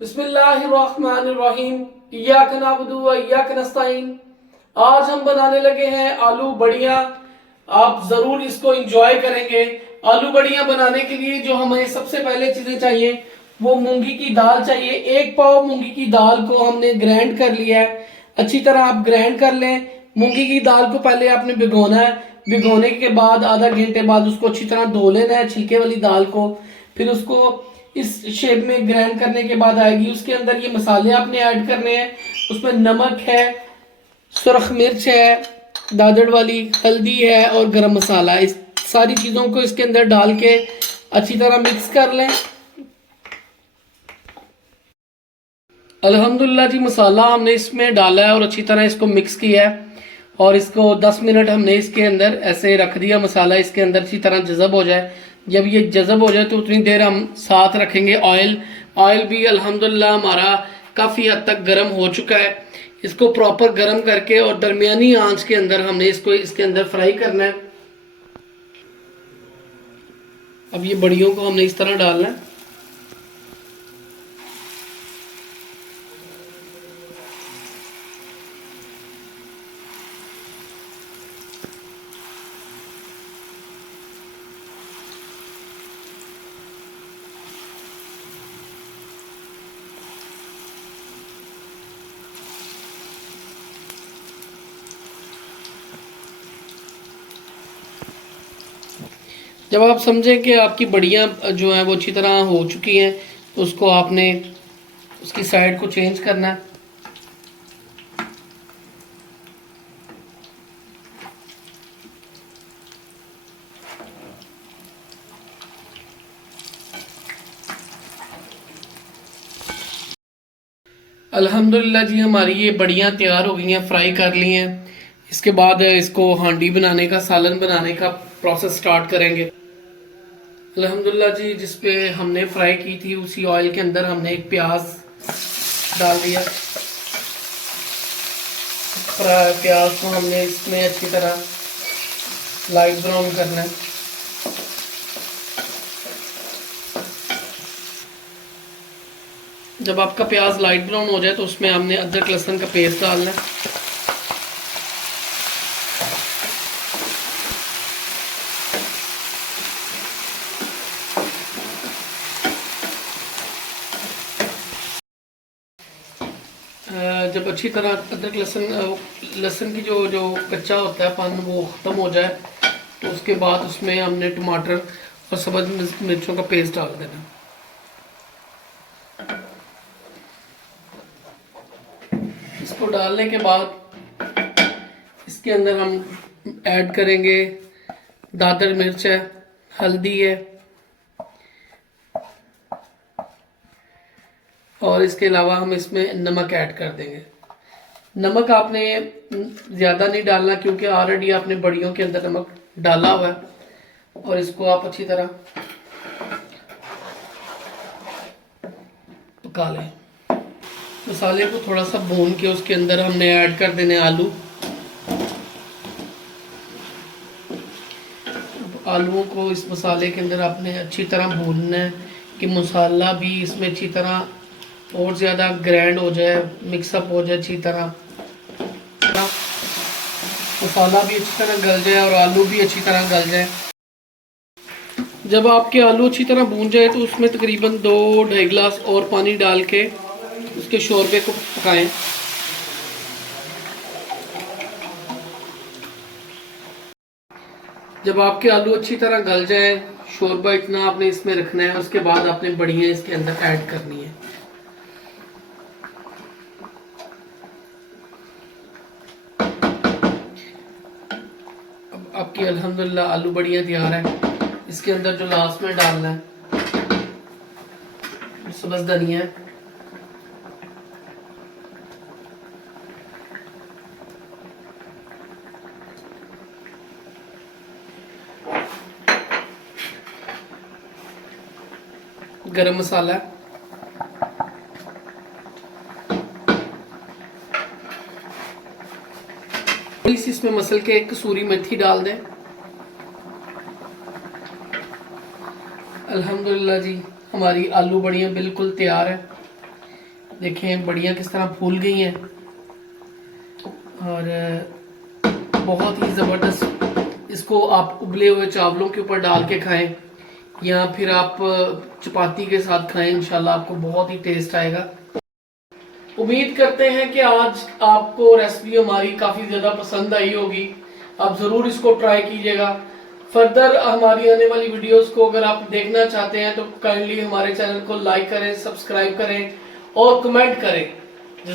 बिस्मिल्लाहिर्रहमानिर्रहीम। इय्याक नअबुदु व इय्याक नस्तईन। आज हम बनाने लगे हैं आलू बढ़िया। आप जरूर इसको एंजॉय करेंगे। आलू बढ़िया बनाने के लिए जो हमें सबसे पहले चीजें चाहिए वो मूंगी की दाल चाहिए। 1 पाव मूंगी की दाल को हमने ग्राइंड कर लिया है। अच्छी तरह आप ग्राइंड कर लें। मूंगी की दाल को पहले आपने भिगोना है। भिगोने के बाद आधा घंटे बाद उसको अच्छी तरह धो लेना है, छिलके वाली दाल को। फिर उसको इस शेप में ग्राइंड करने के बाद आएगी। उसके अंदर ये मसाले आपने ऐड करने हैं। उसमें नमक है, सुरख मिर्च है, दादड़ वाली हल्दी है और गरम मसाला। इस सारी चीज़ों को इसके अंदर डाल के अच्छी तरह मिक्स कर लें। अल्हम्दुलिल्लाह जी, मसाला हमने इसमें डाला है और अच्छी तरह इसको मिक्स किया है। और इसको 10 मिनट हमने इसके अंदर ऐसे रख दिया। मसाला इसके अंदर अच्छी तरह जज़ब हो जाए। जब ये जज़ब हो जाए तो उतनी देर हम साथ रखेंगे ऑयल। ऑयल भी अल्हम्दुलिल्लाह हमारा काफ़ी हद तक गर्म हो चुका है। इसको प्रॉपर गर्म करके और दरमियानी आंच के अंदर हमने इसको इसके अंदर फ्राई करना है। अब ये बड़ियों को हमने इस तरह डालना है। जब आप समझें कि आपकी बड़ियाँ जो हैं वो अच्छी तरह हो चुकी हैं तो उसको आपने उसकी साइड को चेंज करना है। अल्हम्दुलिल्लाह जी, हमारी ये बड़ियाँ तैयार हो गई हैं, फ्राई कर ली हैं। इसके बाद इसको हांडी बनाने का, सालन बनाने का प्रोसेस स्टार्ट करेंगे। अल्हम्दुलिल्लाह जी, जिस पे हमने फ्राई की थी उसी ऑयल के अंदर हमने एक प्याज डाल दिया। प्याज को हमने इसमें अच्छी तरह लाइट ब्राउन करना है। जब आपका प्याज लाइट ब्राउन हो जाए तो उसमें हमने अदरक लहसुन का पेस्ट डालना है। जब अच्छी तरह अदरक लहसुन की जो जो कच्चा होता है पान वो ख़त्म हो जाए तो उसके बाद उसमें हमने टमाटर और सब्ज़ मिर्चों का पेस्ट डाल देना। इसको डालने के बाद इसके अंदर हम ऐड करेंगे दादर मिर्च है, हल्दी है और इसके अलावा हम इसमें नमक ऐड कर देंगे। नमक आपने ज़्यादा नहीं डालना क्योंकि ऑलरेडी आपने बड़ियों के अंदर नमक डाला हुआ है। और इसको आप अच्छी तरह पका लें। मसाले को थोड़ा सा भून के उसके अंदर हमने ऐड कर देने आलू। आलूओं को इस मसाले के अंदर आपने अच्छी तरह भूनना है कि मसाला भी इसमें अच्छी तरह और ज़्यादा ग्राइंड हो जाए, मिक्सअप हो जाए अच्छी तरह। मसाला भी अच्छी तरह गल जाए और आलू भी अच्छी तरह गल जाए। जब आपके आलू अच्छी तरह भून जाए तो उसमें तकरीबन 2-2.5 गिलास और पानी डाल के उसके शोरबे को पकाएं। जब आपके आलू अच्छी तरह गल जाए, शोरबा इतना आपने इसमें रखना है। उसके बाद आपने बढ़िया इसके अंदर ऐड करनी है। अब आपकी अल्हम्दुलिल्लाह आलू बढ़िया तैयार है। इसके अंदर जो लास्ट में डालना है सब्ज़ धनिया, गरम मसाला, थोड़ी सी इसमें मसल के कसूरी मेथी डाल दें। अल्हम्दुलिल्लाह जी, हमारी आलू बढ़िया बिल्कुल तैयार है। देखें बढ़िया किस तरह फूल गई हैं और बहुत ही ज़बरदस्त। इसको आप उबले हुए चावलों के ऊपर डाल के खाएं या फिर आप चपाती के साथ खाएं, इंशाल्लाह आपको बहुत ही टेस्ट आएगा। उम्मीद करते हैं कि आज आपको रेसिपी हमारी काफ़ी ज़्यादा पसंद आई होगी। आप ज़रूर इसको ट्राई कीजिएगा। फर्दर हमारी आने वाली वीडियोस को अगर आप देखना चाहते हैं तो काइंडली हमारे चैनल को लाइक करें, सब्सक्राइब करें और कमेंट करें।